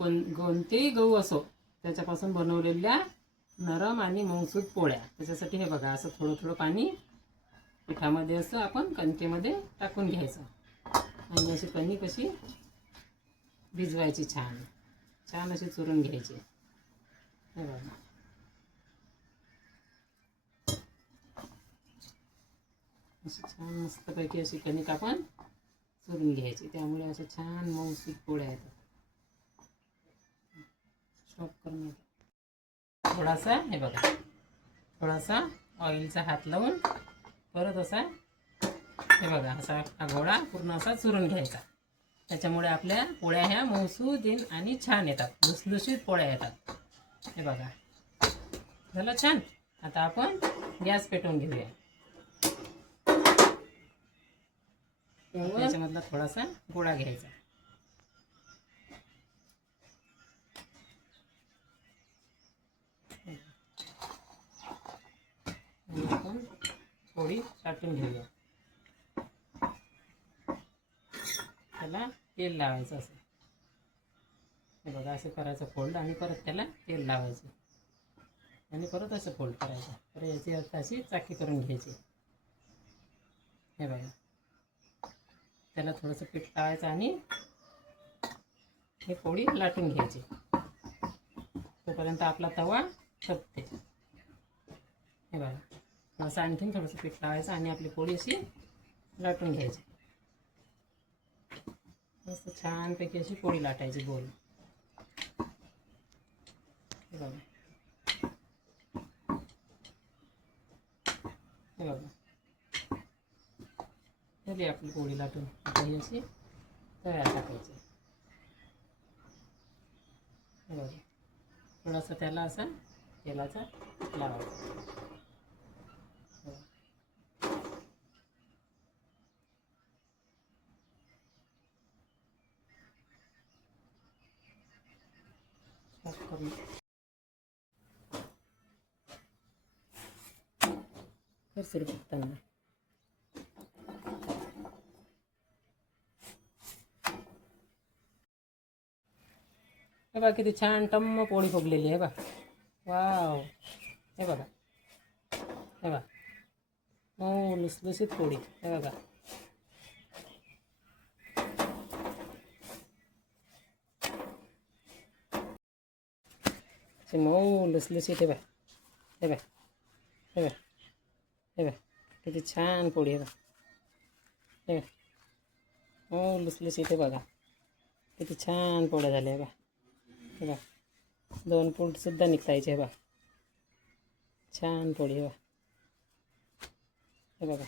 कोणतेही गहू असो त्याच्यापासून बनवलेल्या नरम आणि मऊसूत पोळ्या. त्याच्यासाठी हे बघा असं थोडं थोडं पाणी पिठामध्ये असं आपण कणकेमध्ये टाकून घ्यायचं आणि अशी कणिक अशी भिजवायची, छान छान अशी चुरून घ्यायची. हे बघा अशी छान मस्तपैकी अशी कणिक आपण चुरून घ्यायची, त्यामुळे असं छान मऊसूत पोळ्या येतात. स्टॉप करून थोडासा हे बघा थोडासा ऑइलचा हात लावून परत असा हे बघा असा हा गोळा पूर्ण असा चुरून घ्यायचा. त्याच्यामुळे आपल्या पोळ्या ह्या मऊसूत आणि छान येतात, लुसलुशीत पोळ्या येतात. हे बघा झालं छान. आता आपण गॅस पेटवून घेऊया. त्याच्यामधला थोडासा गोळा घ्यायचा. आपण पोळी टाकून घेऊया. त्याला तेल लावायचं असं. हे बघा असं करायचं फोल्ड आणि परत त्याला तेल लावायचं आणि परत असं फोल्ड करायचं. तर याची अशी चाकी करून घ्यायची. हे बघा त्याला थोडंसं पीठ लावायचं आणि हे पोळी लाटून घ्यायची. तोपर्यंत आपला तवा तपते. हे बघा थोडंसं आणखीन थोडंसं पीठ लावायचं आणि आपली पोळी अशी लाटून घ्यायची. मस्त छानपैकी अशी पोळी लाटायची गोल. हे बघा हे बघा झाली आपली पोळी लाटून. आता ही अशी तव्यात टाकायची. हे बघा थोडासा त्याला असा तेलाचा लावायचा. सुरू करताना हे बघा किती छान टम्म पोळी फुगलेली आहे. बघा वाव. हे बघा हे बघा मऊ लुसलुसीत पोळी. हे बघा मऊ लुसलुसीत. हे बघा हे बघा हे बघा हे बघा किती छान पोळी. हे बघा हे बघा मऊ लुसलुसीत. हे बघा किती छान पोळ्या झाल्या. हे बघा हे बघा 2 फूटसुद्धा निघतायचे. हे बघा छान पोळी. हे बघा हे बघा